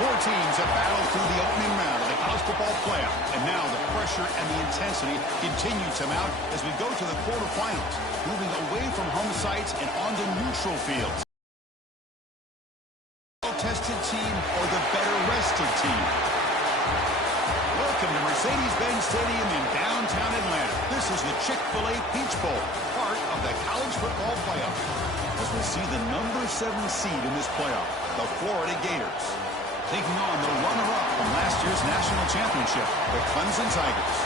Four teams have battled through the opening round of the college football playoff, and now the pressure and the intensity continue to mount as we go to the quarterfinals, moving away from home sites and onto neutral fields. Tested team or the better rested team? Welcome to Mercedes-Benz Stadium in downtown Atlanta. This is the Chick-fil-A Peach Bowl, part of the college football playoff. As we see the number 7 seed in this playoff, the Florida Gators, taking on the runner-up from last year's national championship, the Clemson Tigers.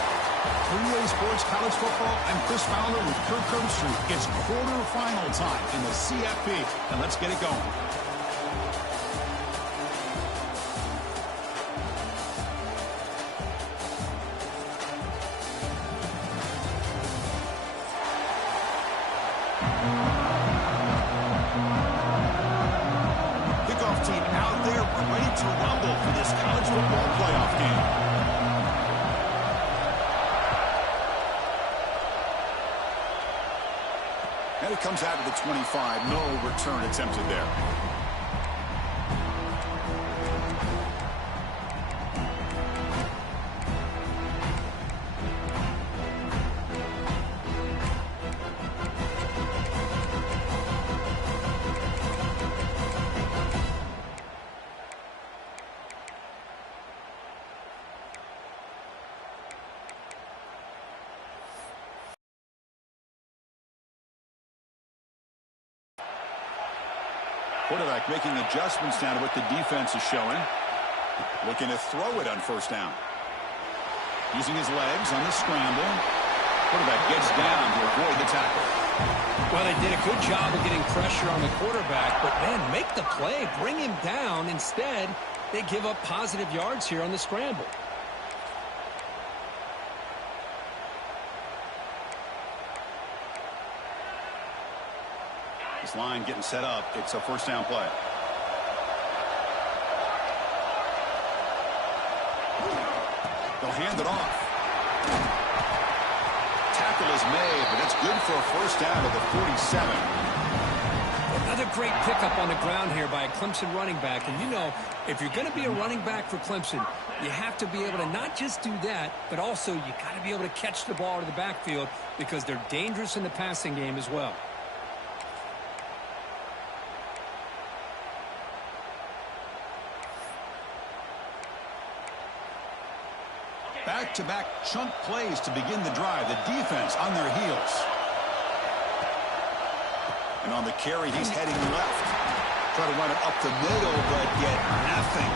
3A Sports College Football. I'm Chris Fowler with Kirk Herbstreit. It's quarterfinal time in the CFP, and let's get it going. And it comes out of the 25. No return attempted there. Quarterback making adjustments now to what the defense is showing. Looking to throw it on first down. Using his legs on the scramble. Quarterback gets down to avoid the tackle. Well, they did a good job of getting pressure on the quarterback, but man, make the play, bring him down. Instead, they give up positive yards here on the scramble. This line getting set up. It's a first down play. They'll hand it off. Tackle is made, but it's good for a first down at the 47. Another great pickup on the ground here by a Clemson running back. And you know, if you're going to be a running back for Clemson, you have to be able to not just do that, but also you got to be able to catch the ball to the backfield because they're dangerous in the passing game as well. Back-to-back chunk plays to begin the drive. The defense on their heels. And on the carry, he's heading left. Try to run it up the middle, but get nothing.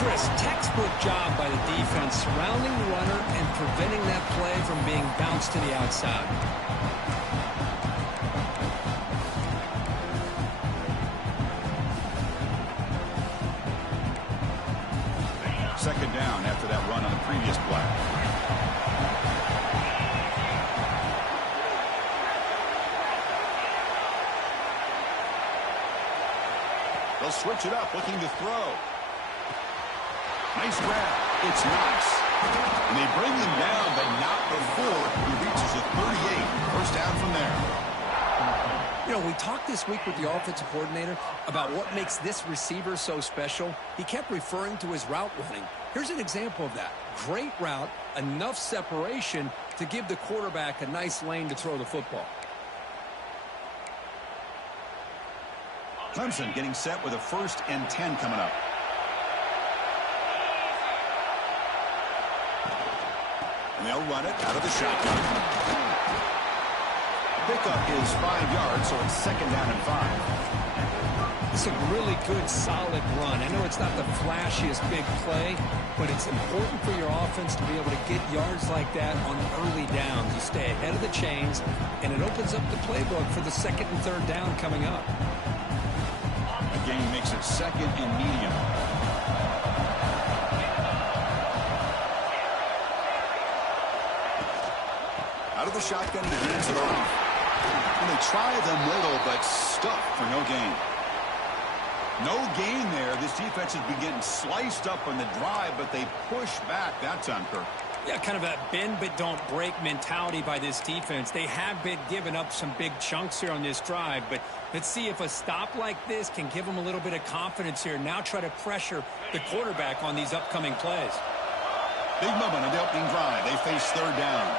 Chris, textbook job by the defense surrounding the runner and preventing that play from being bounced to the outside. Second down after that run on the previous play. They'll switch it up, looking to throw. Nice grab. It's nice. And they bring him down, but not before he reaches the 38. First down from there. You know, we talked this week with the offensive coordinator about what makes this receiver so special. He kept referring to his route running. Here's an example of that. Great route, enough separation to give the quarterback a nice lane to throw the football. Clemson getting set with a 1st and 10 coming up. And they'll run it out of the shotgun. Pickup is 5 yards, so it's second down and 5. It's a really good, solid run. I know it's not the flashiest big play, but it's important for your offense to be able to get yards like that on early downs. You stay ahead of the chains, and it opens up the playbook for the 2nd and 3rd down coming up. Again, makes it 2nd and medium. Out of the shotgun, he hands it off. And they try the middle, but stuffed for no gain. No gain there. This defense has been getting sliced up on the drive, but they push back that time, Kirk. Yeah, kind of a bend but don't break mentality by this defense. They have been giving up some big chunks here on this drive, but let's see if a stop like this can give them a little bit of confidence here. Now try to pressure the quarterback on these upcoming plays. Big moment on the opening drive. They face third down.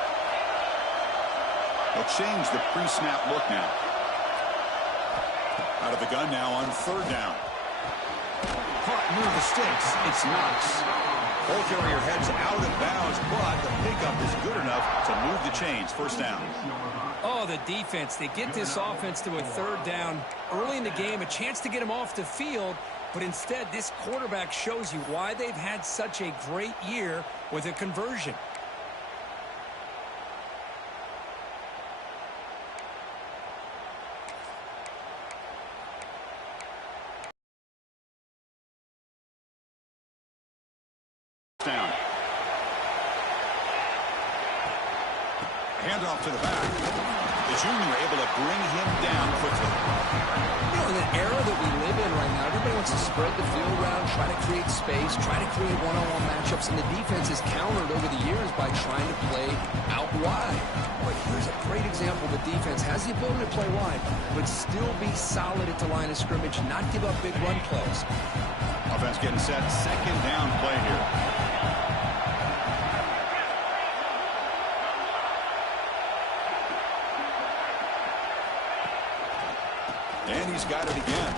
They'll change the pre-snap look now. Out of the gun now on third down. Caught near the sticks. It's Knox. Ball carrier heads out of bounds, but the pickup is good enough to move the chains. First down. Oh, the defense. They get this offense to a third down early in the game, a chance to get him off the field, but instead this quarterback shows you why they've had such a great year with a conversion. Down. Handoff to the back. The junior able to bring him down quickly. You know, in the era that we live in right now, everybody wants to spread the field around, try to create space, try to create one-on-one matchups, and the defense is countered over the years by trying to play out wide. But here's a great example. The defense has the ability to play wide, but still be solid at the line of scrimmage, not give up big run plays. Offense getting set. Second down play here. And he's got it again.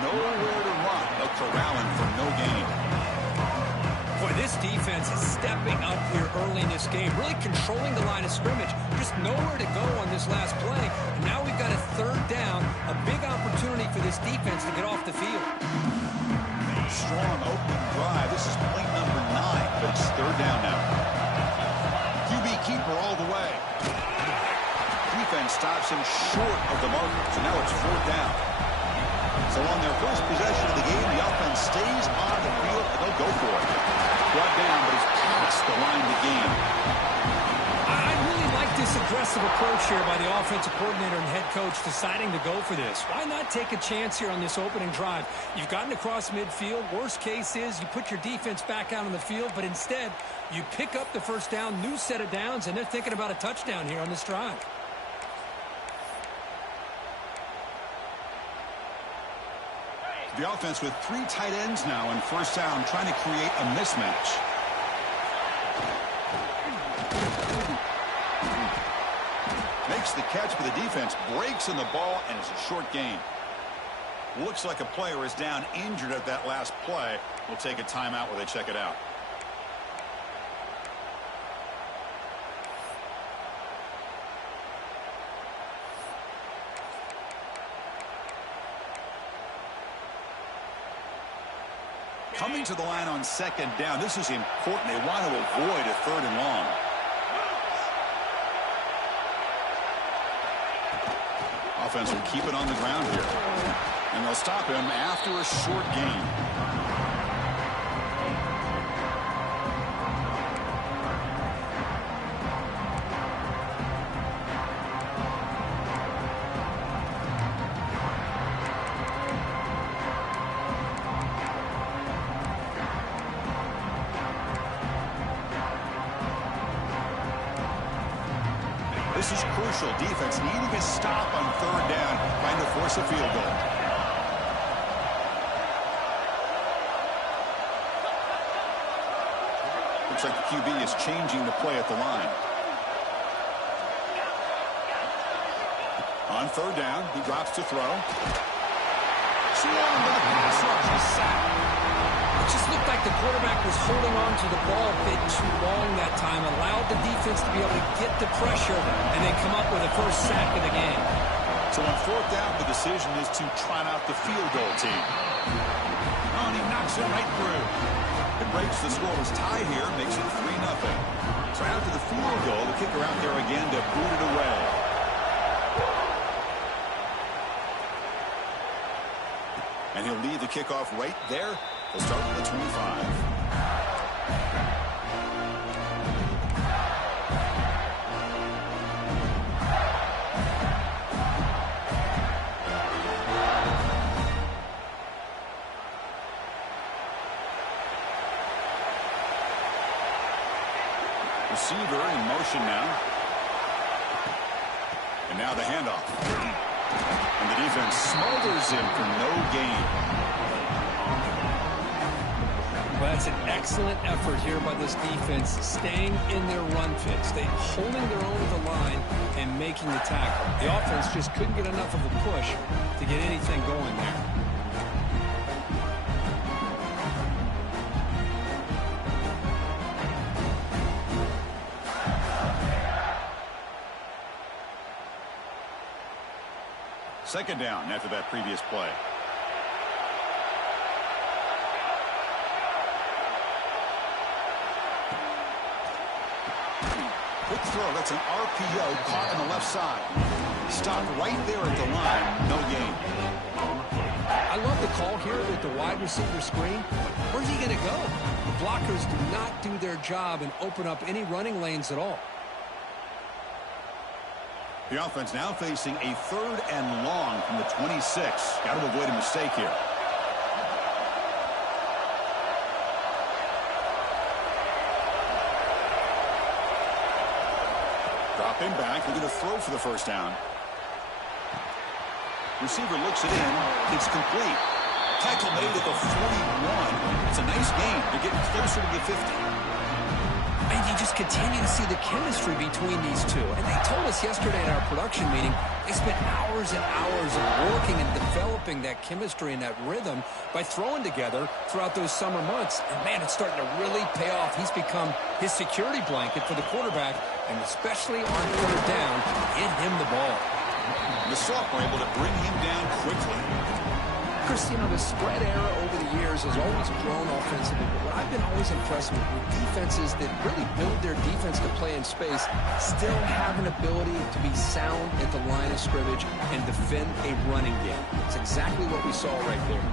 Nowhere to run. They'll corral him for no gain. Boy, this defense is stepping up here early in this game, really controlling the line of scrimmage. Just nowhere to go on this last play. And now we've got a third down, a big opportunity for this defense to get off the field. Strong opening drive. This is play number 9, but it's third down now. QB keeper all the way. Defense stops him short of the mark, so now it's fourth down. So on their first possession of the game, the offense stays on the field, and they'll go for it. Brought down, but he's past the line to gain. I really like this aggressive approach here by the offensive coordinator and head coach deciding to go for this. Why not take a chance here on this opening drive? You've gotten across midfield. Worst case is you put your defense back out on the field, but instead you pick up the first down, new set of downs, and they're thinking about a touchdown here on this drive. The offense with 3 tight ends now in first down, trying to create a mismatch. Makes the catch, but the defense breaks in the ball, and it's a short gain. Looks like a player is down injured at that last play. We'll take a timeout while they check it out. Coming to the line on second down. This is important. They want to avoid a third and long. Offense will keep it on the ground here. And they'll stop him after a short gain. This is crucial. Defense needing a stop on third down, trying to force a field goal. Looks like the QB is changing the play at the line. On third down, he drops to throw. Swung by the pass rush, is sacked. It just looked like the quarterback was holding on to the ball a bit too long that time, allowed the defense to be able to get the pressure and then come up with a first sack of the game. So on fourth down, the decision is to trot out the field goal team. Oh, and he knocks it right through. It breaks the scoreless tie here, makes it 3-0. So after the field goal, the kicker out there again to boot it away. And he'll lead the kickoff right there. They'll start with the 25. Receiver in motion now. And now the handoff. And the defense smothers him for no gain. Well, that's an excellent effort here by this defense, staying in their run fit, holding their own at the line and making the tackle. The offense just couldn't get enough of a push to get anything going there. Second down after that previous play. Quick throw. That's an RPO caught on the left side. Stopped right there at the line. No gain. I love the call here with the wide receiver screen. Where's he going to go? The blockers do not do their job and open up any running lanes at all. The offense now facing a 3rd and long from the 26. Got to avoid a mistake here. Dropping back, looking to throw for the first down. Receiver looks it in. It's complete. Tackle made at the 41. It's a nice gain. They're getting closer to the 50. And you just continue to see the chemistry between these two. And they told us yesterday at our production meeting, they spent hours and hours of working and developing that chemistry and that rhythm by throwing together throughout those summer months. And, man, it's starting to really pay off. He's become his security blanket for the quarterback, and especially on 3rd down, get him the ball. The sophomore able to bring him down quickly. Chris, you know, the spread era over the years has always grown offensively, but what I've been always impressed with defenses that really build their defense to play in space still have an ability to be sound at the line of scrimmage and defend a running game. It's exactly what we saw right there.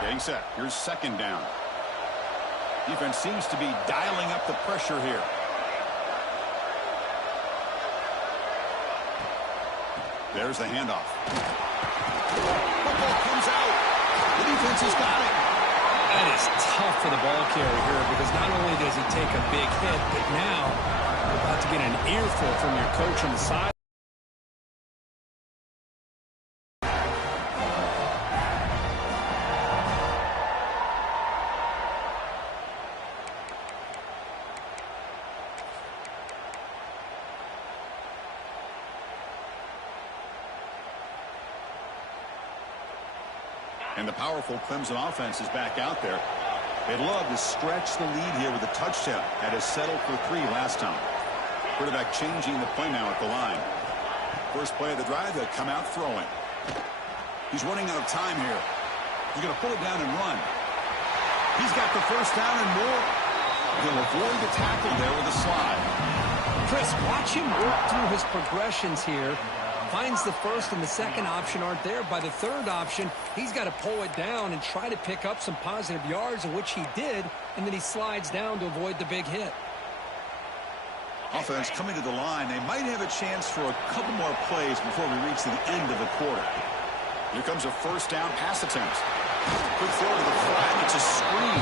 Getting set. Here's 2nd down. Defense seems to be dialing up the pressure here. There's the handoff. Football comes out. The defense has got it. That is tough for the ball carrier here because not only does he take a big hit, but now you're about to get an earful from your coach on the side. And the powerful Clemson offense is back out there. They'd love to stretch the lead here with a touchdown. Had to settle for 3 last time. Quarterback changing the play now at the line. First play of the drive, they come out throwing. He's running out of time here. He's going to pull it down and run. He's got the first down and more. He'll avoid the tackle there with a slide. Chris, watch him work through his progressions here. Finds the first and the second option aren't there. By the 3rd option, he's got to pull it down and try to pick up some positive yards, of which he did, and then he slides down to avoid the big hit. Offense coming to the line. They might have a chance for a couple more plays before we reach the end of the quarter. Here comes a first down pass attempt. Quick throw to the flat. It's a screen.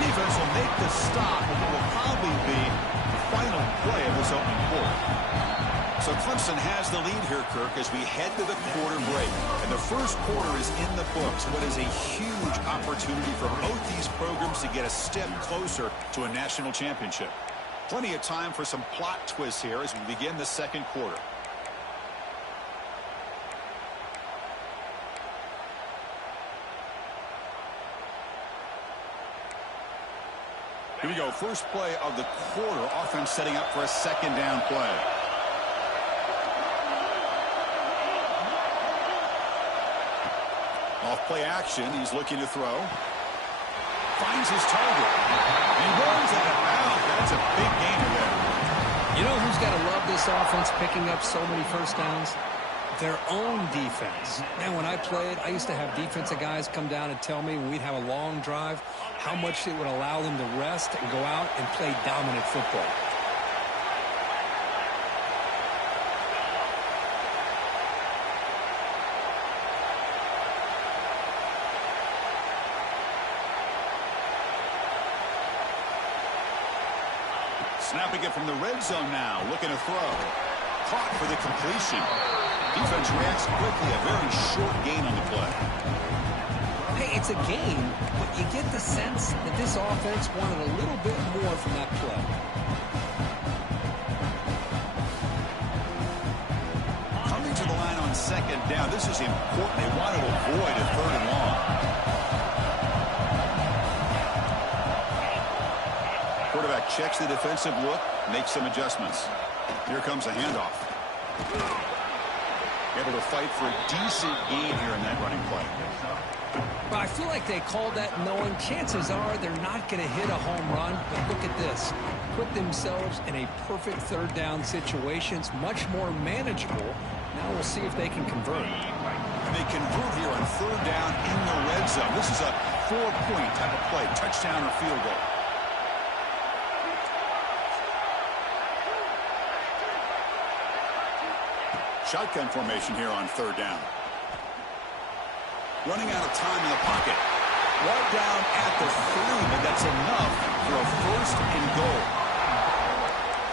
The defense will make the stop, and it will probably be the final play of this opening quarter. So Clemson has the lead here, Kirk, as we head to the quarter break. And the first quarter is in the books. What is a huge opportunity for both these programs to get a step closer to a national championship. Plenty of time for some plot twists here as we begin the second quarter. Here we go. First play of the quarter. Offense setting up for a 2nd down play. Off play action, he's looking to throw. Finds his target. He runs out of bounds. That's a big gainer there. You know who's got to love this offense picking up so many first downs? Their own defense. Man, when I played, I used to have defensive guys come down and tell me when we'd have a long drive how much it would allow them to rest and go out and play dominant football. Snapping it from the red zone now. Looking to throw. Caught for the completion. Defense reacts quickly. A very short gain on the play. Hey, it's a game, but you get the sense that this offense wanted a little bit more from that play. Coming to the line on second down. This is important. They want to avoid a third and long. Quarterback checks the defensive look, makes some adjustments. Here comes a handoff. Able to fight for a decent gain here in that running play. But I feel like they called that knowing chances are they're not going to hit a home run. But look at this. Put themselves in a perfect third down situation. It's much more manageable. Now we'll see if they can convert. And they convert here on third down in the red zone. This is a 4-point type of play. Touchdown or field goal. Shotgun formation here on third down. Running out of time in the pocket. Right down at the 3, but that's enough for a first and goal.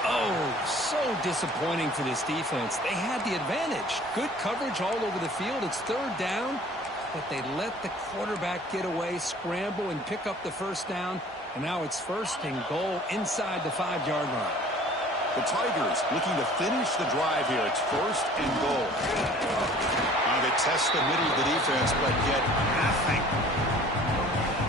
Oh, so disappointing for this defense. They had the advantage. Good coverage all over the field. It's third down, but they let the quarterback get away, scramble, and pick up the first down. And now it's first and goal inside the 5-yard line. The Tigers looking to finish the drive here. It's first and goal. Now they test the middle of the defense, but get nothing.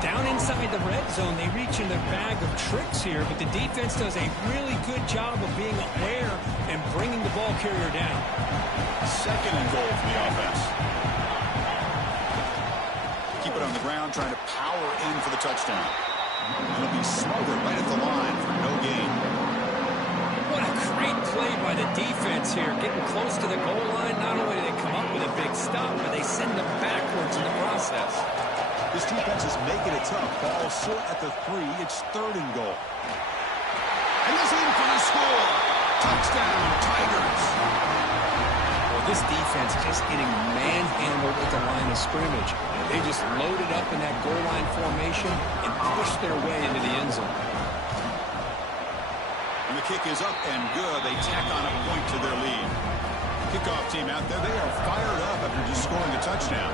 Down inside the red zone, they reach in their bag of tricks here, but the defense does a really good job of being aware and bringing the ball carrier down. Second and goal for the offense. Keep it on the ground, trying to power in for the touchdown. It'll be smothered right at the line for no gain. What a great play by the defense here. Getting close to the goal line, not only do they come up with a big stop, but they send them backwards in the process. This defense is making it tough. Ball short at the 3. It's third and goal. And he's in for the score. Touchdown, Tigers. Well, this defense just getting manhandled at the line of scrimmage. They just loaded up in that goal line formation and pushed their way into the end zone. And the kick is up and good. They tack on a point to their lead. Kickoff team out there. They are fired up after just scoring a touchdown.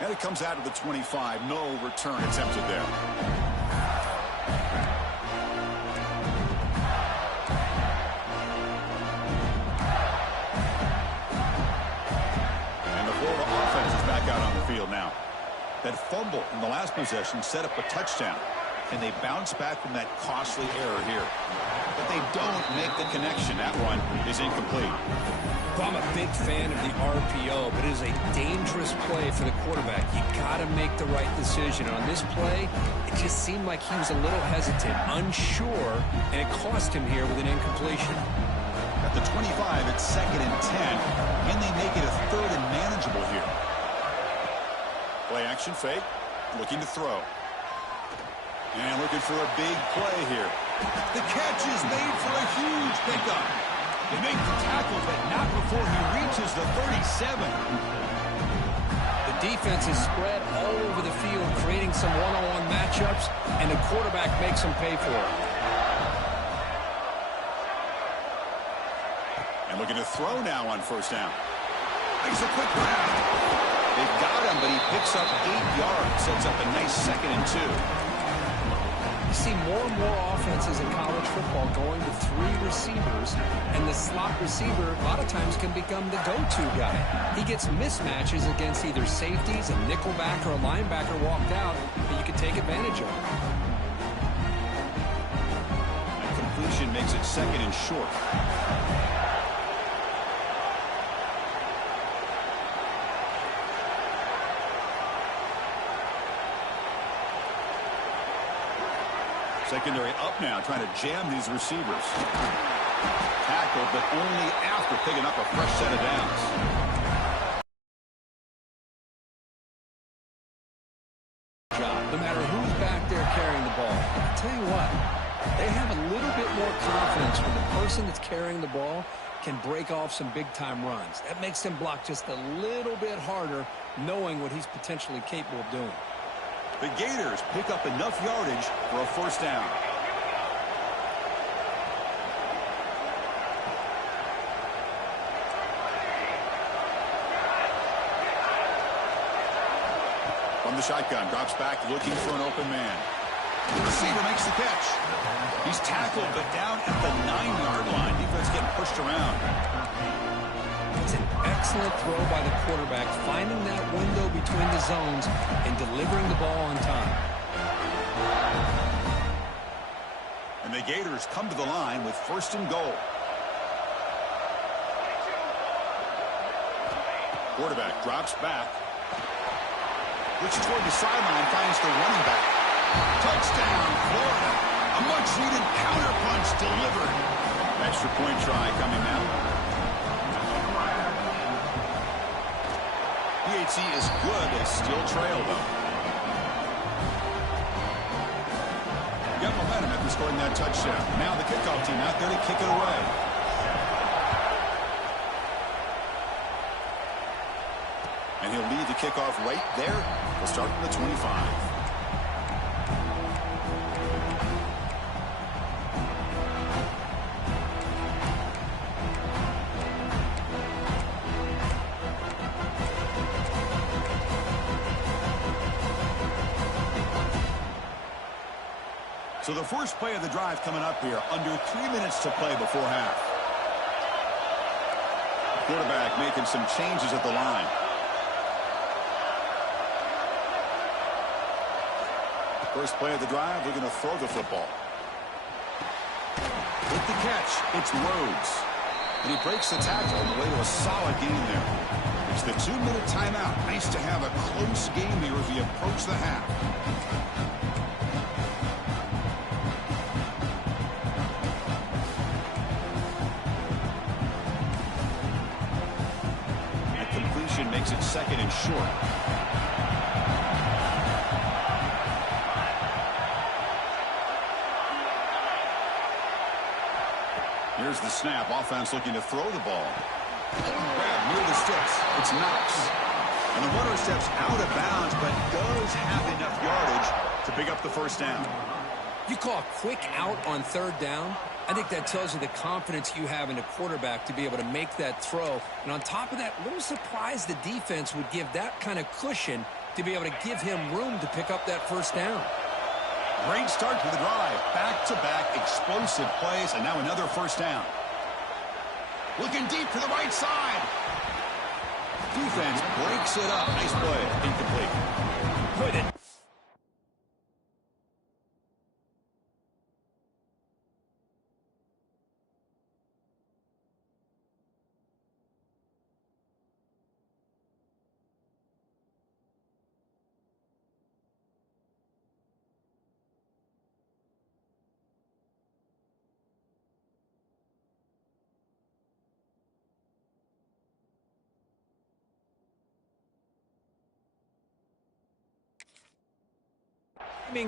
And it comes out of the 25. No return attempted there. And the Florida offense is back out on the field now. That fumble in the last possession set up a touchdown. And they bounce back from that costly error here. But they don't make the connection. That one is incomplete. Well, I'm a big fan of the RPO, but it is a dangerous play for the quarterback. You got to make the right decision. On this play, it just seemed like he was a little hesitant, unsure, and it cost him here with an incompletion. At the 25, it's second and 10, and they make it a third and manageable here. Play action fake, looking to throw. And looking for a big play here. The catch is made for a huge pickup. They make the tackle, but not before he reaches the 37. The defense is spread all over the field, creating some one-on-one matchups, and the quarterback makes them pay for it. And looking to throw now on first down. Makes a quick grab. They've got him, but he picks up 8 yards. Sets up a nice second and 2. You see more and more offenses in college football going to 3 receivers, and the slot receiver a lot of times can become the go-to guy. He gets mismatches against either safeties, a nickelback, or a linebacker walked out that you can take advantage of. And completion makes it second and short. Secondary up now, trying to jam these receivers. Tackled, but only after picking up a fresh set of downs. No matter who's back there carrying the ball, I'll tell you what, they have a little bit more confidence when the person that's carrying the ball can break off some big-time runs. That makes them block just a little bit harder, knowing what he's potentially capable of doing. The Gators pick up enough yardage for a first down. From the shotgun, drops back looking for an open man. The receiver makes the catch. He's tackled, but down at the 9-yard line. Defense getting pushed around. It's an excellent throw by the quarterback, finding that window between the zones and delivering the ball on time. And the Gators come to the line with first and goal. Quarterback drops back. Looks toward the sideline, finds the running back. Touchdown, Florida. A much-needed counterpunch delivered. Extra point try coming now. PAT is good. They still trail, though. Got momentum after scoring that touchdown. Now the kickoff team out there to kick it away. And he'll lead the kickoff right there. We'll start from the 25. So the first play of the drive coming up here, under 3 minutes to play before half. Quarterback making some changes at the line. First play of the drive, they're going to throw the football. With the catch, it's Rhodes. And he breaks the tackle on the way to a solid gain there. It's the 2-minute timeout. Nice to have a close game here as we approach the half. Makes it second and short. Here's the snap. Offense looking to throw the ball. Grab near the sticks. It's Knox. And the runner steps out of bounds, but does have enough yardage to pick up the first down. You call a quick out on third down. I think that tells you the confidence you have in a quarterback to be able to make that throw. And on top of that, a little surprised the defense would give that kind of cushion to be able to give him room to pick up that first down. Great start to the drive. Back-to-back explosive plays, and now another first down. Looking deep to the right side. Defense breaks it up. Nice play. Incomplete. Put it.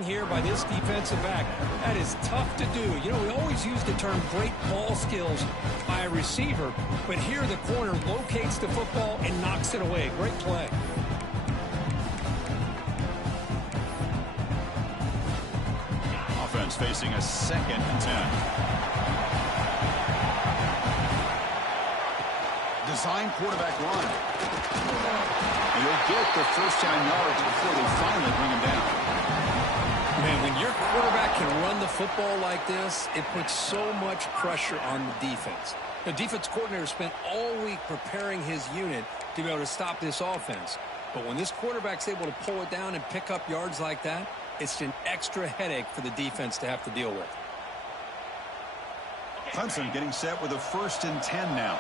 Here by this defensive back. That is tough to do. You know, we always use the term great ball skills by a receiver, but here the corner locates the football and knocks it away. Great play. Offense facing a 2nd and 10. Design quarterback run. And he'll get the first down yards before they finally bring him down. Man, when your quarterback can run the football like this, it puts so much pressure on the defense. The defense coordinator spent all week preparing his unit to be able to stop this offense. But when this quarterback's able to pull it down and pick up yards like that, it's an extra headache for the defense to have to deal with. Clemson getting set with a 1st and 10 now.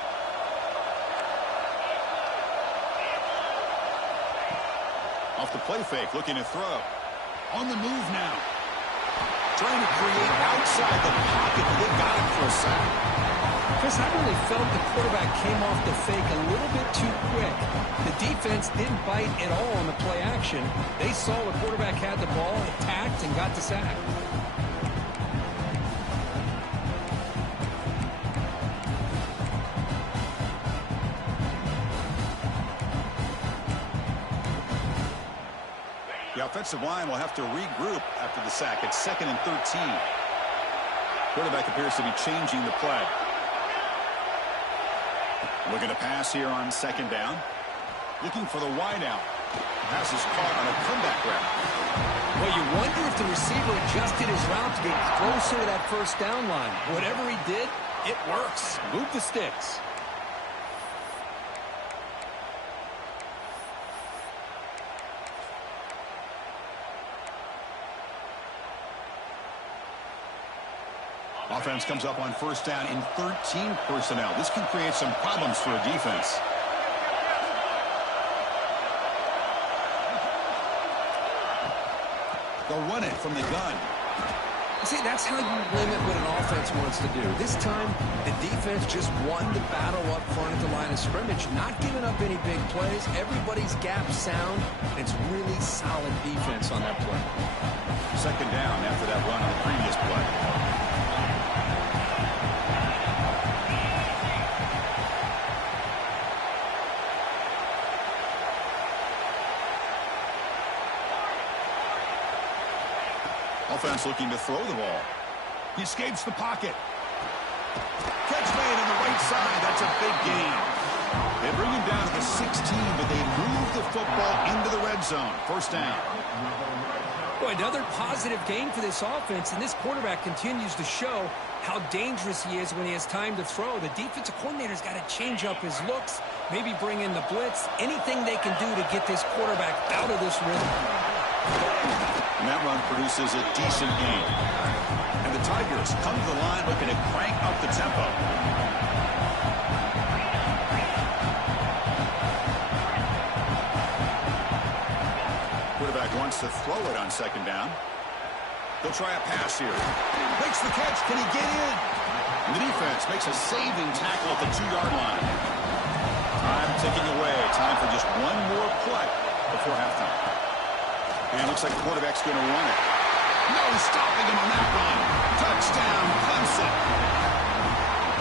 Off the play fake, looking to throw. On the move now. Trying to create outside the pocket, but they got him for a sack. Chris, I really felt the quarterback came off the fake a little bit too quick. The defense didn't bite at all on the play action. They saw the quarterback had the ball, attacked, and got the sack. The offensive line will have to regroup after the sack. It's 2nd and 13. Quarterback appears to be changing the play. Looking to pass here on 2nd down. Looking for the wideout. Pass is caught on a comeback route. Well, you wonder if the receiver adjusted his route to get closer to that 1st down line. Whatever he did, it works. Move the sticks. Offense comes up on 1st down in 13 personnel. This can create some problems for a defense. They'll run it from the gun. See, that's how you limit what an offense wants to do. This time, the defense just won the battle up front at the line of scrimmage, not giving up any big plays. Everybody's gap sound. It's really solid defense on that play. 2nd down after that run on the previous play. Offense looking to throw the ball. He escapes the pocket. Catch made on the right side. That's a big gain. They bring him down to the 16, but they move the football into the red zone. 1st down. Boy, another positive game for this offense, and this quarterback continues to show how dangerous he is when he has time to throw. The defensive coordinator's got to change up his looks, maybe bring in the blitz, anything they can do to get this quarterback out of this rhythm. And that run produces a decent gain. And the Tigers come to the line looking to crank up the tempo. Quarterback wants to throw it on 2nd down. They'll try a pass here. Makes the catch. Can he get in? And the defense makes a saving tackle at the 2-yard line. Time ticking away. Time for just one more play before halftime. And looks like the quarterback's going to run it. No stopping him on that run. Touchdown, Clemson.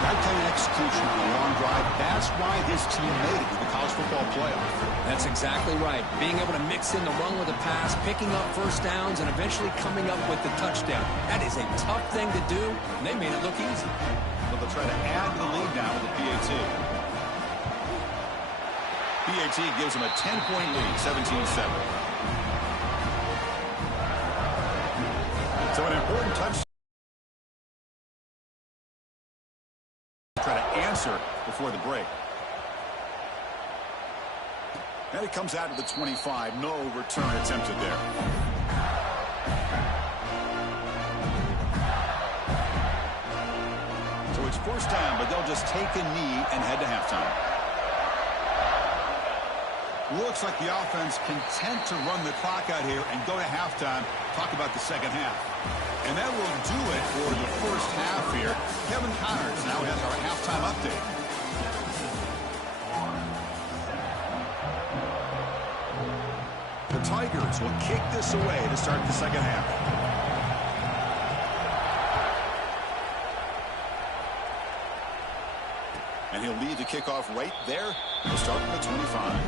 That kind of execution on a long drive, that's why this team made it to the college football playoff. That's exactly right. Being able to mix in the run with the pass, picking up 1st downs, and eventually coming up with the touchdown. That is a tough thing to do, and they made it look easy. But they'll try to add to the lead now with the PAT. PAT gives them a 10-point lead, 17-7. So an important touch. Try to answer before the break. And it comes out to the 25. No return attempted there. So it's 1st down, but they'll just take a knee and head to halftime. Looks like the offense content to run the clock out here and go to halftime. Talk about the 2nd half. And that will do it for the 1st half here. Kevin Connors now has our halftime update. The Tigers will kick this away to start the 2nd half. And he'll lead the kickoff right there. He'll start from the 25.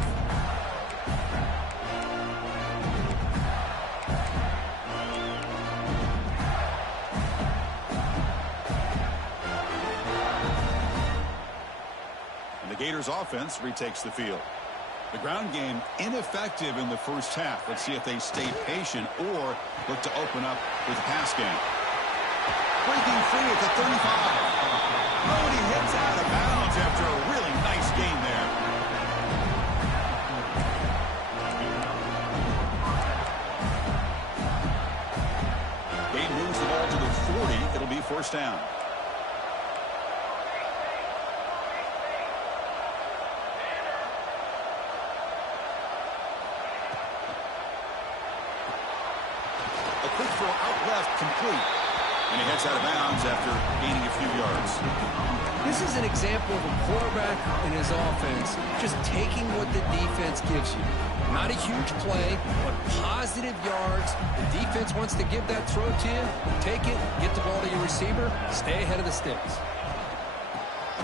Gators offense retakes the field. The ground game ineffective in the 1st half. Let's see if they stay patient or look to open up with a pass game. Breaking free at the 35. Oh, and he hits out of bounds after a really nice gain there. Game moves the ball to the 40. It'll be 1st down. Quick throw out left, complete. And he heads out of bounds after gaining a few yards. This is an example of a quarterback and his offense just taking what the defense gives you. Not a huge play, but positive yards. The defense wants to give that throw to you. Take it, get the ball to your receiver, stay ahead of the sticks.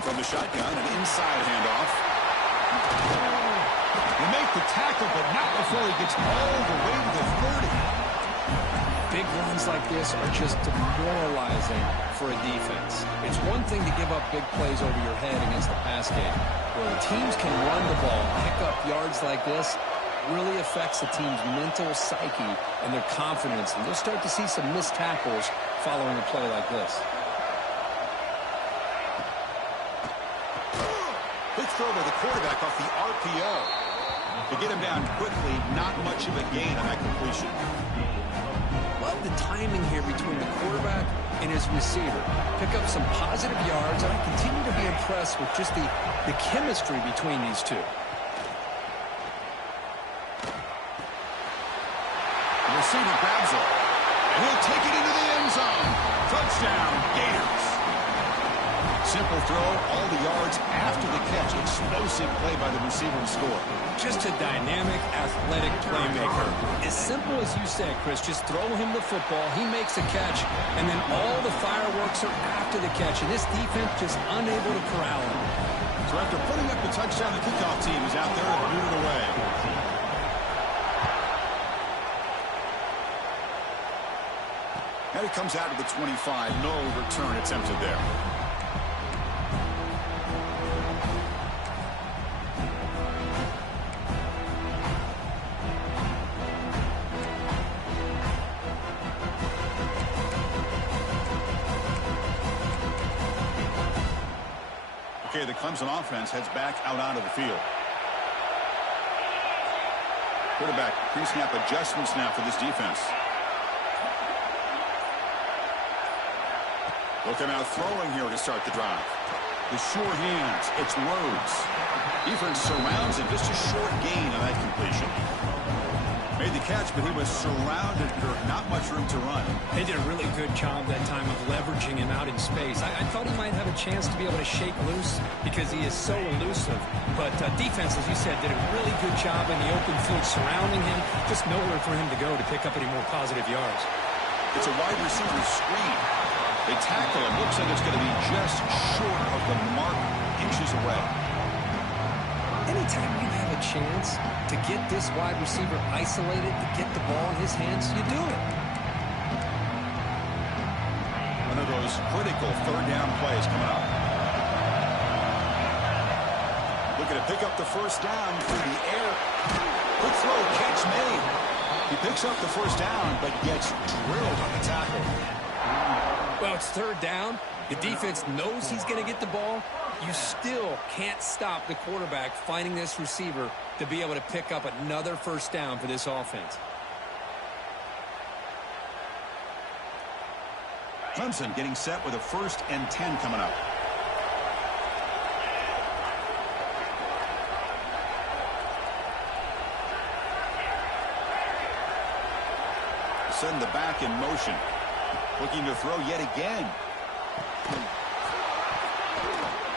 From the shotgun, an inside handoff. They make the tackle, but not before he gets all the way to the 30. Big runs like this are just demoralizing for a defense. It's one thing to give up big plays over your head against the pass game. When teams can run the ball, pick up yards like this, really affects the team's mental psyche and their confidence. And you'll start to see some missed tackles following a play like this. Quick throw by the quarterback off the RPO. To get him down quickly, not much of a gain on that completion. Love the timing here between the quarterback and his receiver. Pick up some positive yards, and I continue to be impressed with just the chemistry between these two. The receiver grabs it, and he'll take it into the end zone. Touchdown, Gators. Simple throw, all the yards after the catch. Explosive play by the receiver to score. Just a dynamic, athletic playmaker. As simple as you said, Chris, just throw him the football, he makes a catch, and then all the fireworks are after the catch, and this defense just unable to corral him. So after putting up the touchdown, the kickoff team is out there to boot it away. And it comes out to the 25. No return attempted there. Okay, the Clemson offense heads back out onto the field. Quarterback pre-snap adjustments now for this defense. Looking out throwing here to start the drive. The sure hands, it's Rhodes. Defense surrounds him, just a short gain on that completion. Made the catch, but he was surrounded. Not much room to run. They did a really good job that time of leveraging him out in space. I thought he might have a chance to be able to shake loose because he is so elusive. But defense, as you said, did a really good job in the open field surrounding him. Just nowhere for him to go to pick up any more positive yards. It's a wide receiver screen. They tackle him. Looks like it's going to be just short of the mark, inches away. Anytime you have a chance to get this wide receiver isolated, to get the ball in his hands, you do it. One of those critical third down plays coming up. Looking to pick up the first down through the air. Good throw, catch made. He picks up the first down, but gets drilled on the tackle. Well, it's third down. The defense knows he's going to get the ball. You still can't stop the quarterback finding this receiver to be able to pick up another first down for this offense. Clemson getting set with a 1st and 10 coming up. Send the back in motion. Looking to throw yet again.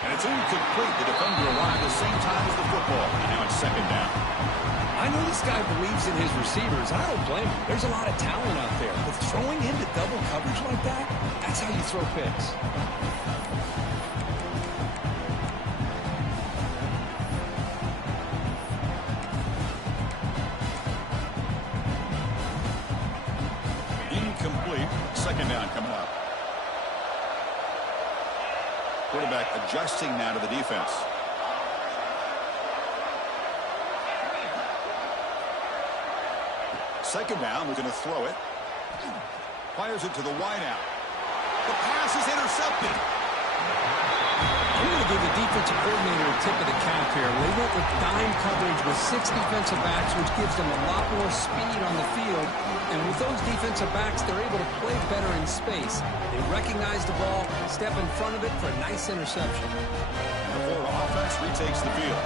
And it's incomplete. The defender arrived at the same time as the football. And now it's 2nd down. I know this guy believes in his receivers. I don't blame him. There's a lot of talent out there. But throwing into double coverage like that, that's how you throw picks. Incomplete. 2nd down coming up. Quarterback adjusting now to the defense. Second down, we're going to throw it. Fires it to the wideout. The pass is intercepted. I'm going to give the defensive coordinator a tip of the cap here. They went with dime coverage with 6 defensive backs, which gives them a lot more speed on the field. And with those defensive backs, they're able to play better in space. They recognize the ball, step in front of it for a nice interception. The Florida offense retakes the field.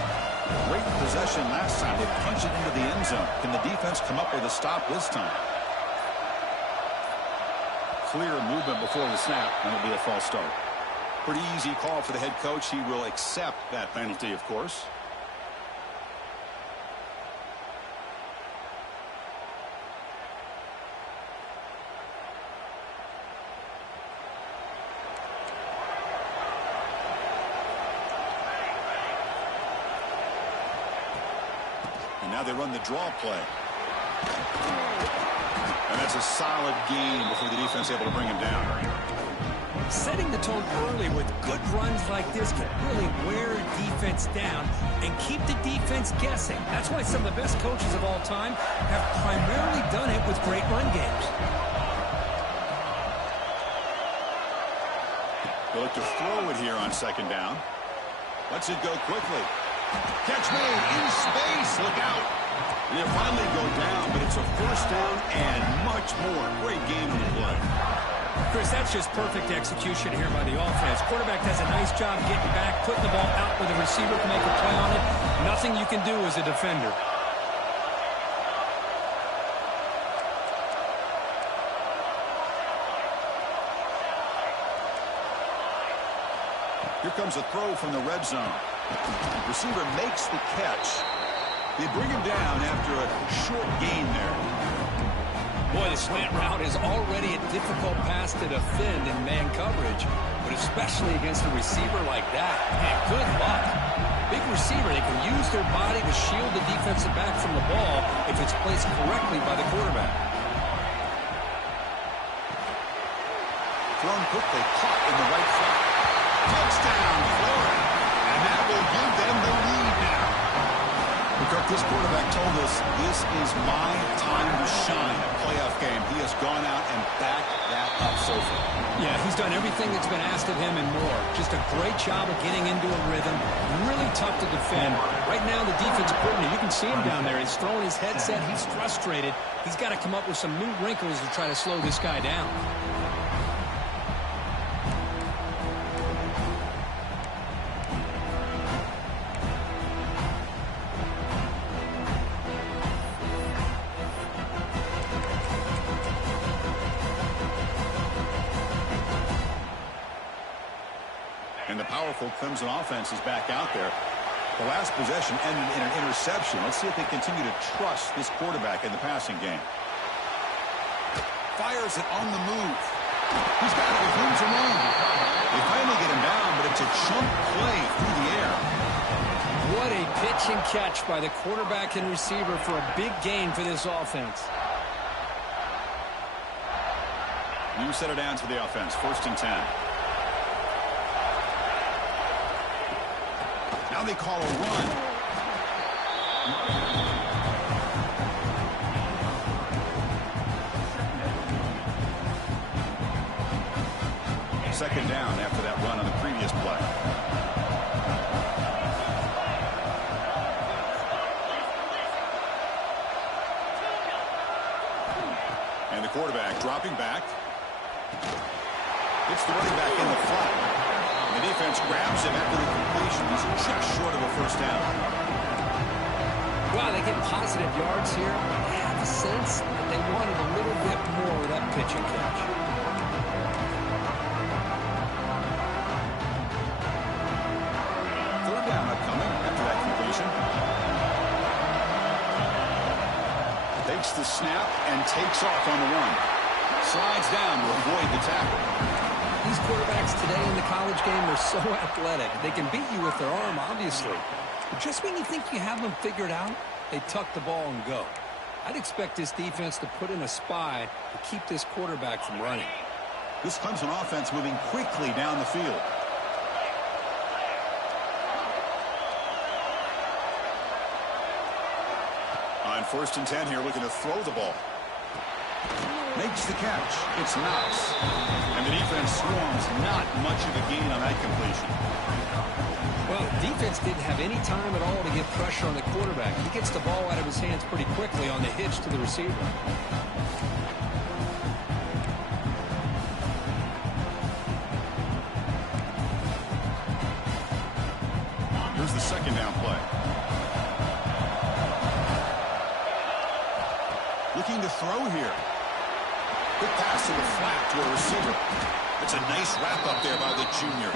Great possession last time. They punched it into the end zone. Can the defense come up with a stop this time? Clear movement before the snap, and it'll be a false start. Pretty easy call for the head coach. He will accept that penalty, of course. Now they run the draw play. And that's a solid gain before the defense able to bring him down. Setting the tone early with good runs like this can really wear a defense down and keep the defense guessing. That's why some of the best coaches of all time have primarily done it with great run games. They'll look to throw it here on second down. Lets it go quickly. Catch made in space. Look out. They finally go down, but it's a first down and much more. Great game in the play. Chris, that's just perfect execution here by the offense. Quarterback does a nice job getting back, putting the ball out where the receiver can make a play on it. Nothing you can do as a defender. Here comes a throw from the red zone. The receiver makes the catch. They bring him down after a short gain there. Boy, the slant route is already a difficult pass to defend in man coverage, but especially against a receiver like that. Man, good luck. Big receiver, they can use their body to shield the defensive back from the ball if it's placed correctly by the quarterback. Thrown quickly, caught in the right flat. Touchdown, Florida. And that will give them the lead now. Kirk, this quarterback told us this is my time to shine. A playoff game. He has gone out and backed that up so far. Yeah, he's done everything that's been asked of him and more. Just a great job of getting into a rhythm. Really tough to defend. Right now, the defensive coordinator, you can see him down there. He's throwing his headset. He's frustrated. He's got to come up with some new wrinkles to try to slow this guy down. And the powerful Clemson offense is back out there. The last possession ended in an interception. Let's see if they continue to trust this quarterback in the passing game. Fires it on the move. He's got it with room to run. They finally get him down, but it's a chunk play through the air. What a pitch and catch by the quarterback and receiver for a big gain for this offense. New set of downs for the offense. 1st and 10. Now they call a run. Second down after that run on the previous play. And the quarterback dropping back. It's the running back in the flat. The defense grabs him after the completion. He's just short of a first down. Wow, they get positive yards here. I have a sense that they wanted a little bit more of that pitch and catch. Third down upcoming after that completion. Takes the snap and takes off on the run. Slides down to avoid the tackle. These quarterbacks today in the college game are so athletic. They can beat you with their arm, obviously. But just when you think you have them figured out, they tuck the ball and go. I'd expect this defense to put in a spy to keep this quarterback from running. This Clemson offense moving quickly down the field. On 1st and 10 here, looking to throw the ball. Makes the catch. It's Knox. And the defense swarms. Not much of a gain on that completion. Well, the defense didn't have any time at all to get pressure on the quarterback. He gets the ball out of his hands pretty quickly on the hitch to the receiver. Here's the second down play. Looking to throw here. Good pass to the flat to a receiver. It's a nice wrap up there by the junior.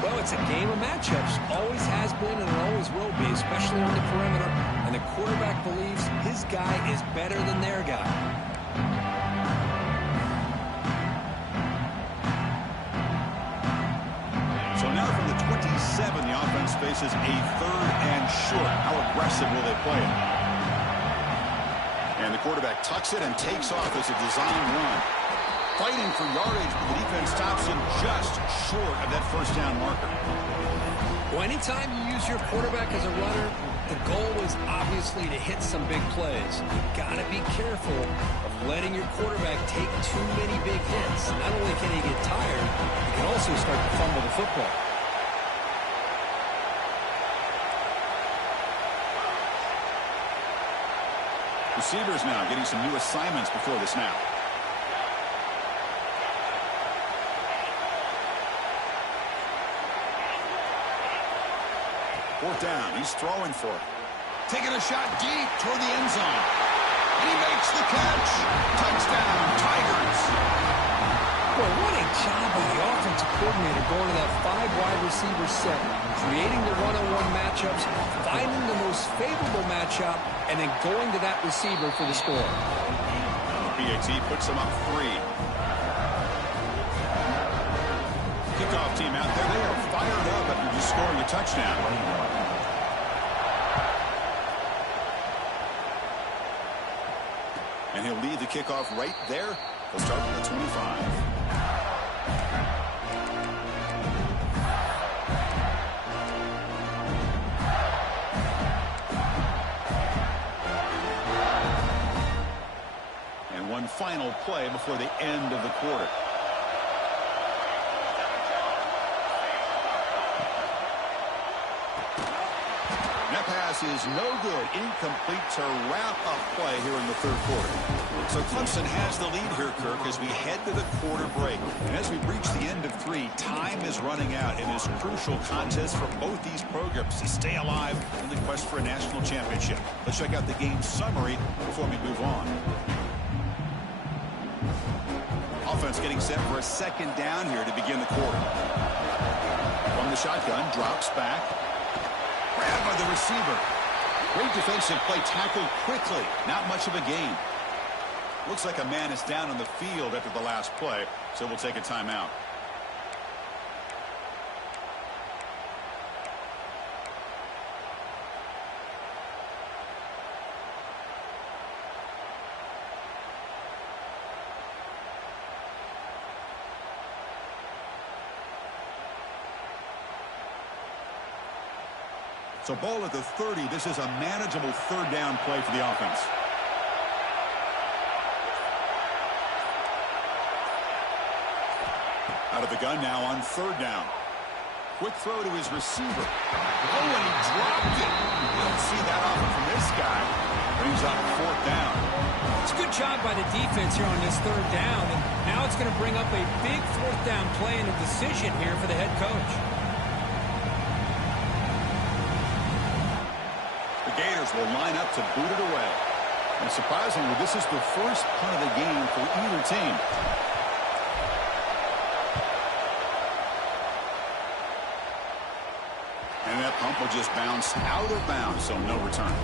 Well, it's a game of matchups. Always has been and it always will be, especially on the perimeter. And the quarterback believes his guy is better than their guy. So now from the 27 7, the offense faces a 3rd and short. How aggressive will they play it? And the quarterback tucks it and takes off as a design run. Fighting for yardage, but the defense stops him just short of that first down marker. Well, anytime you use your quarterback as a runner, the goal is obviously to hit some big plays. You got to be careful of letting your quarterback take too many big hits. Not only can he get tired, he can also start to fumble the football. Receivers now getting some new assignments before the snap. Fourth down. He's throwing for it. Taking a shot deep toward the end zone. And he makes the catch. Touchdown, Tigers. Well, what a job by the offensive coordinator going to that 5-wide receiver set, creating the one-on-one matchups, finding the most favorable matchup, and then going to that receiver for the score. PAT puts them up 3. Kickoff team out there. They are fired up after just scoring a touchdown. And he'll lead the kickoff right there. He'll start from the 25. And one final play before the end of the quarter. That pass is no good. Incomplete to wrap up play here in the third quarter. So Clemson has the lead here, Kirk, as we head to the quarter break. And as we reach the end of 3, time is running out in this crucial contest for both these programs to stay alive in the quest for a national championship. Let's check out the game summary before we move on. Offense getting set for a second down here to begin the quarter. From the shotgun, drops back. Grabbed by the receiver. Great defensive play, tackled quickly. Not much of a gain. Looks like a man is down on the field after the last play, so we'll take a timeout. So ball at the 30. This is a manageable third down play for the offense. Out of the gun now on third down. Quick throw to his receiver. Oh, and he dropped it. You don't see that often from this guy. Brings up fourth down. It's a good job by the defense here on this third down. And now it's going to bring up a big fourth down play and a decision here for the head coach. Gators will line up to boot it away. And surprisingly, this is the first punt of the game for either team. And that punt will just bounce out of bounds, so no return.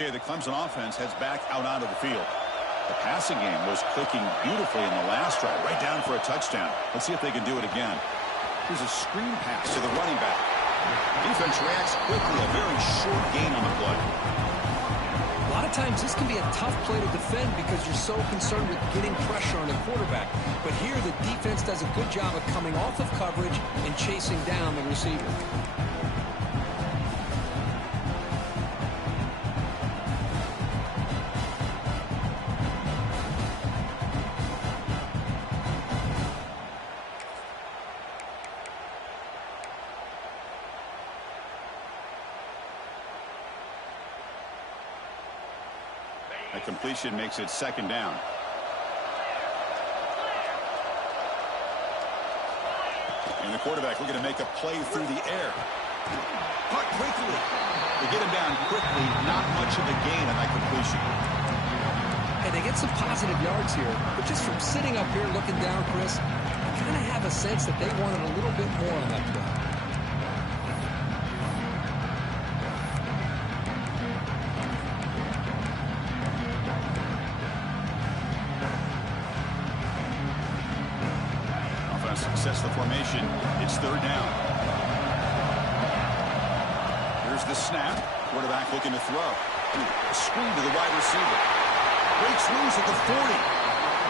Okay, the Clemson offense heads back out onto the field. The passing game was clicking beautifully in the last drive, right down for a touchdown. Let's see if they can do it again. Here's a screen pass to the running back. Defense reacts quickly, a very short gain on the play. A lot of times this can be a tough play to defend because you're so concerned with getting pressure on the quarterback. But here the defense does a good job of coming off of coverage and chasing down the receiver. A completion makes it second down. And the quarterback looking to make a play through the air. Caught quickly. They get him down quickly. Not much of a gain on that completion. And they get some positive yards here, but just from sitting up here looking down, Chris, I kind of have a sense that they wanted a little bit more on that play. Sets the formation. It's third down. Here's the snap. Quarterback looking to throw. A screen to the wide receiver. Breaks loose at the 40.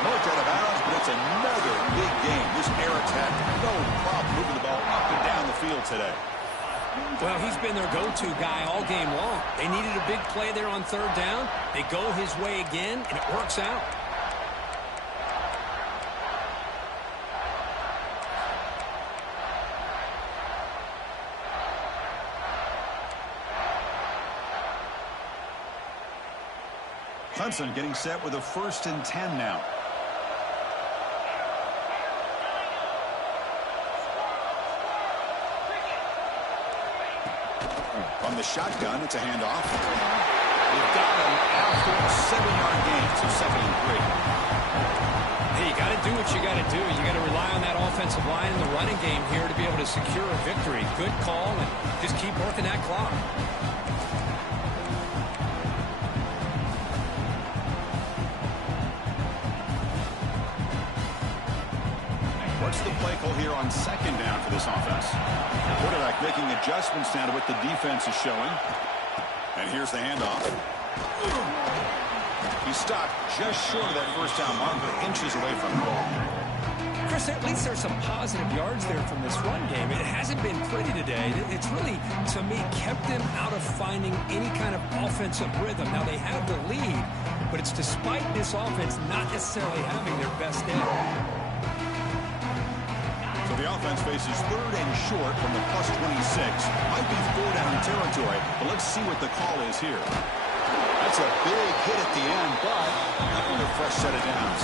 Marked out of bounds, but it's another big game. This air attack, no problem moving the ball up and down the field today. Well, he's been their go-to guy all game long. They needed a big play there on third down. They go his way again, and it works out. Clemson getting set with a 1st and 10 now. From the shotgun, it's a handoff. They've got him after a 7-yard gain, so 2nd and 3. Hey, you got to do what you got to do. You got to rely on that offensive line in the running game here to be able to secure a victory. Good call, and just keep working that clock. What's the play call here on 2nd down for this offense? The quarterback making adjustments now to what the defense is showing. And here's the handoff. He stopped just short of that 1st down marker, inches away from the ball. Chris, at least there's some positive yards there from this run game. It hasn't been pretty today. It's really, to me, kept them out of finding any kind of offensive rhythm. Now, they have the lead, but it's despite this offense not necessarily having their best day. So the offense faces 3rd and short from the +26. Might be 4-down territory, but let's see what the call is here. That's a big hit at the end, but not with a fresh set of downs.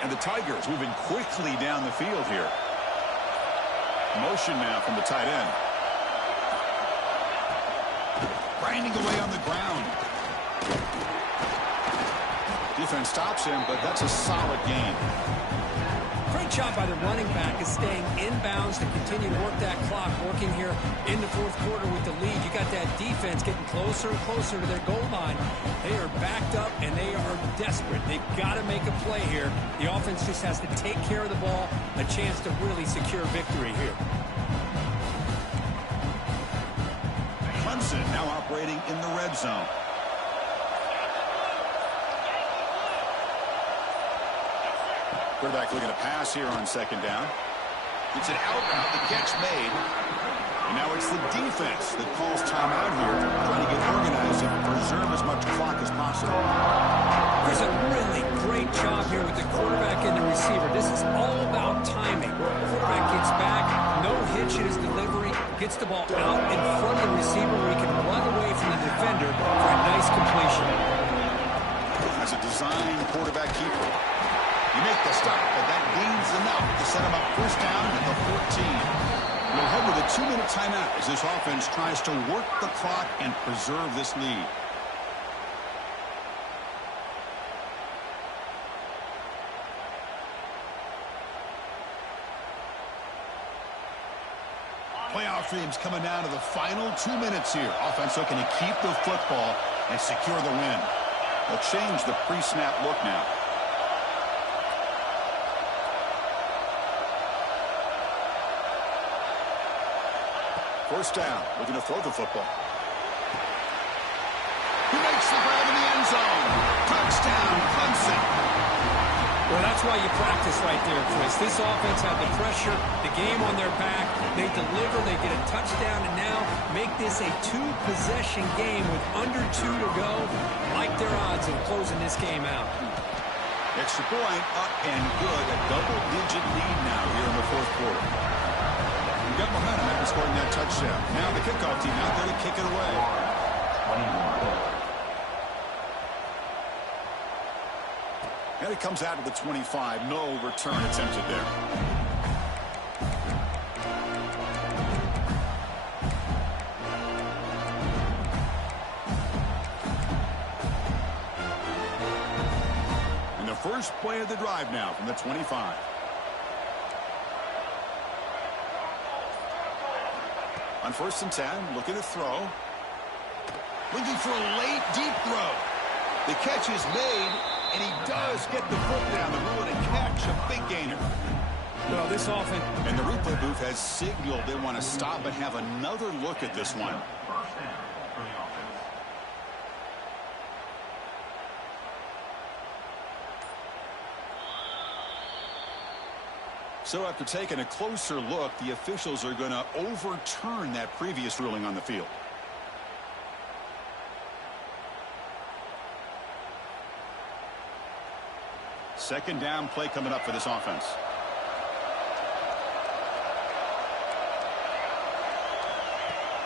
And the Tigers moving quickly down the field here. Motion now from the tight end. Grinding away on the ground. Defense stops him, but that's a solid gain. Great job by the running back is staying inbounds to continue to work that clock, working here in the 4th quarter with the lead. You got that defense getting closer and closer to their goal line. They are backed up, and they are desperate. They've got to make a play here. The offense just has to take care of the ball, a chance to really secure victory here. Clemson now operating in the red zone. Quarterback looking to pass here on 2nd down. It's an out route, the catch made. And now it's the defense that calls timeout here, trying to get organized and preserve as much clock as possible. There's a really great job here with the quarterback and the receiver. This is all about timing. The quarterback gets back, no hitch in his delivery, gets the ball out in front of the receiver where he can run away from the defender for a nice completion. As a design quarterback keeper. You make the stop, but that gains enough to set him up 1st down at the 14. We'll head with a 2-minute timeout as this offense tries to work the clock and preserve this lead. Playoff dreams coming down to the final 2 minutes here. Offense looking to keep the football and secure the win. They'll change the pre-snap look now. 1st down, looking to throw the football. He makes the grab in the end zone. Touchdown, Clemson. Well, that's why you practice right there, Chris. This offense had the pressure, the game on their back. They deliver, they get a touchdown, and now make this a 2-possession game with under 2 to go. Like their odds of closing this game out. Extra point, up and good. A double-digit lead now here in the 4th quarter. You got momentum after scoring that touchdown. Now the kickoff team out there to kick it away. And it comes out to the 25. No return attempted there. And the first play of the drive now from the 25. On 1st and 10, looking to throw. Looking for a late, deep throw. The catch is made, and he does get the foot down to rule it a catch, a big gainer. Well, this offense... And the replay booth has signaled they want to stop and have another look at this one. So after taking a closer look, the officials are going to overturn that previous ruling on the field. Second down play coming up for this offense.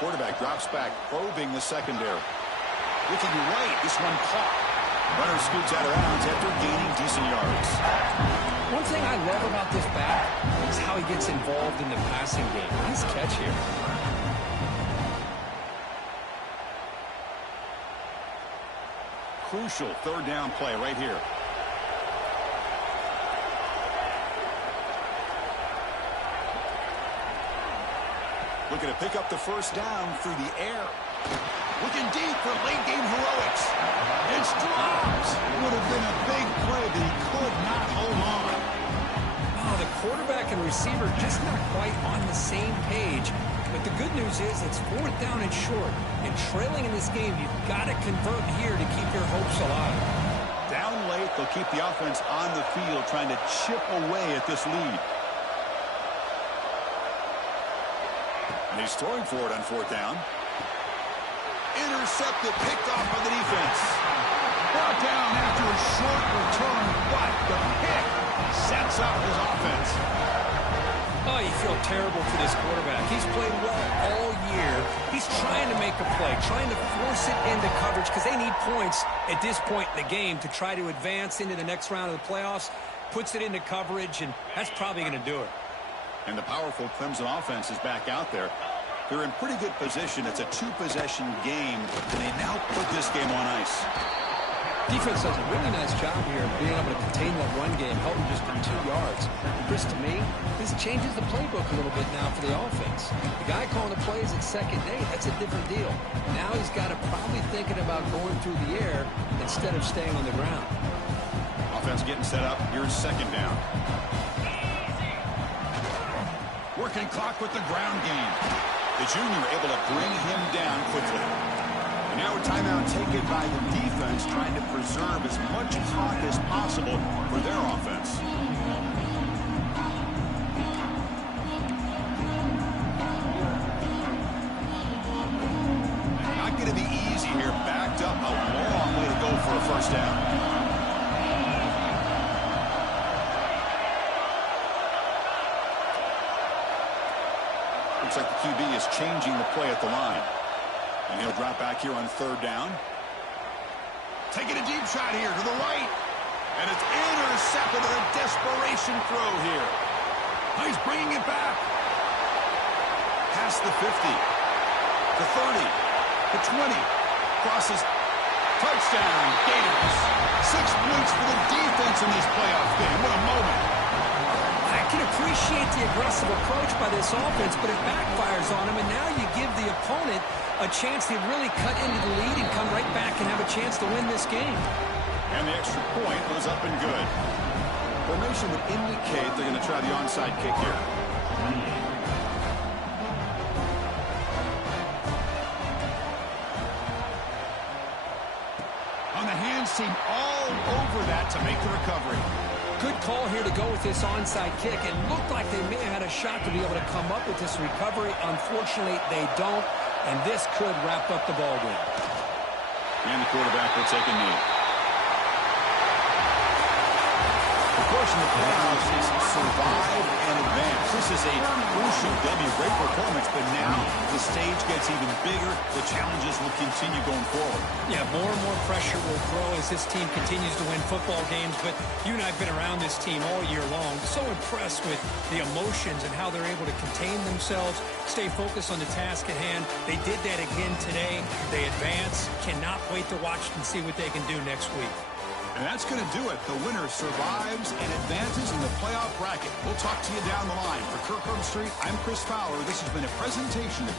Quarterback drops back, probing the secondary. Looking right, this one caught. Runner scoots out of bounds after gaining decent yards. One thing I love about this back is how he gets involved in the passing game. Nice catch here. Crucial third down play right here. Looking to pick up the first down through the air. Looking deep for late-game heroics. It's dropped. Would have been a big play, but he could not hold on. Oh, the quarterback and receiver just not quite on the same page. But the good news is it's 4th down and short. And trailing in this game, you've got to convert here to keep your hopes alive. Down late, they'll keep the offense on the field trying to chip away at this lead. And he's throwing for it on 4th down. Intercepted, picked off by the defense. Brought down after a short return, but the pick sets up his offense. Oh, you feel terrible for this quarterback. He's played well all year. He's trying to make a play, trying to force it into coverage because they need points at this point in the game to try to advance into the next round of the playoffs. Puts it into coverage, and that's probably going to do it. And the powerful Clemson offense is back out there. They're in pretty good position. It's a 2-possession game, and they now put this game on ice. Defense does a really nice job here of being able to contain that run game, helping just for 2 yards. Chris, to me, this changes the playbook a little bit now for the offense. The guy calling the plays at 2nd and 8, that's a different deal. Now he's got to probably thinking about going through the air instead of staying on the ground. Offense getting set up. Here's 2nd down. Working clock with the ground game. The junior able to bring him down quickly. And now a timeout taken by the defense, trying to preserve as much clock as possible for their offense. Not going to be easy here. Backed up, a long way to go for a first down. Looks like the QB is changing the play at the line. And he'll drop back here on 3rd down. Taking a deep shot here to the right. And it's intercepted on a desperation throw here. He's bringing it back. Past the 50. The 30. The 20. Crosses. Touchdown, Gators. 6 points for the defense in this playoff game. What a moment. I can appreciate the aggressive approach by this offense, but it backfires on him, and now you give the opponent a chance to really cut into the lead and come right back and have a chance to win this game. And the extra point was up and good. Formation would indicate they're going to try the onside kick here. On the hands team all over that to make the recovery. Good call here to go with this onside kick. It looked like they may have had a shot to be able to come up with this recovery. Unfortunately, they don't, and this could wrap up the ball game. And the quarterback will take a knee. The course, in the playoffs is survive and advance. This is a crucial W. Great performance, but now the stage gets even bigger. The challenges will continue going forward. Yeah, more and more pressure will grow as this team continues to win football games, but you and I have been around this team all year long. So impressed with the emotions and how they're able to contain themselves, stay focused on the task at hand. They did that again today. They advance. Cannot wait to watch and see what they can do next week. And that's going to do it. The winner survives and advances in the playoff bracket. We'll talk to you down the line. For Kirk Herbstreit, I'm Chris Fowler. This has been a presentation of